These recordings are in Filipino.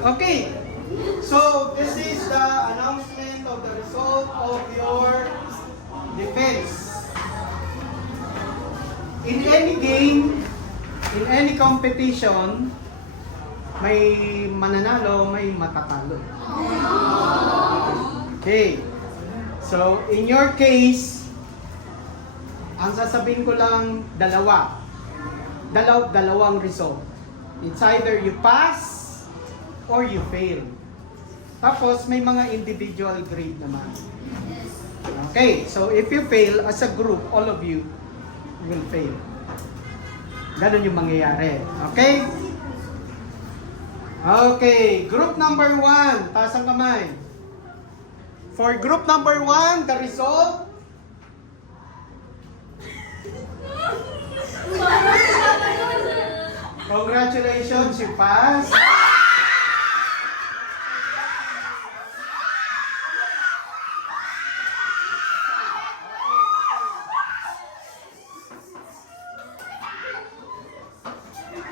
Okay. So, this is the announcement of the result of your defense. In any game, in any competition, may mananalo, may matatalo. Okay. So, in your case, ang sasabihin ko lang dalawang result. It's either you pass or you fail. Tapos, may mga individual grade naman. Okay, so if you fail, as a group, all of you will fail. Ganun yung mangyayari. Okay? Okay, group number 1, taas ang kamay. For group number 1, the result. Congratulations, you passed.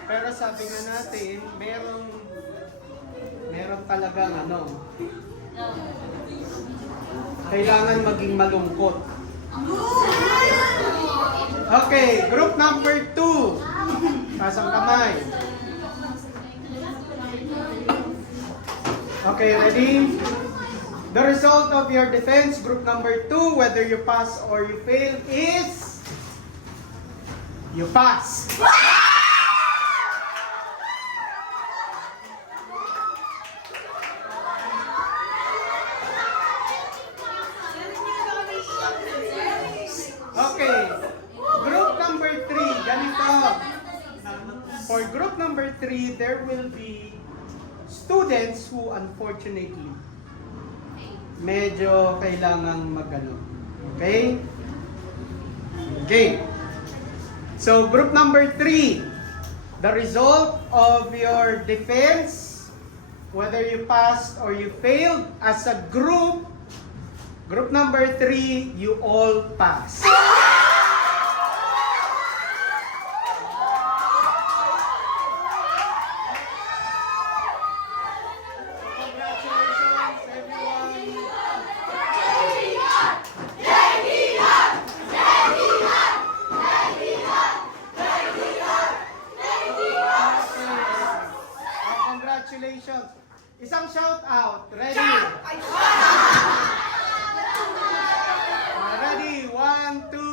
Pero sabi nga natin, meron talagang kailangan maging malungkot. Okay, group number 2. Taas ang kamay. Okay, ready? The result of your defense, group number 2, whether you pass or you fail, is you pass. Okay, group number 3, ganito. For group number 3, there will be students who unfortunately medyo kailangang magano. Okay? Okay. So, group number 3, the result of your defense, whether you passed or you failed, as a group, group number 3, you all pass. Congratulations. Isang shout out. Ready? Ready? 1, 2.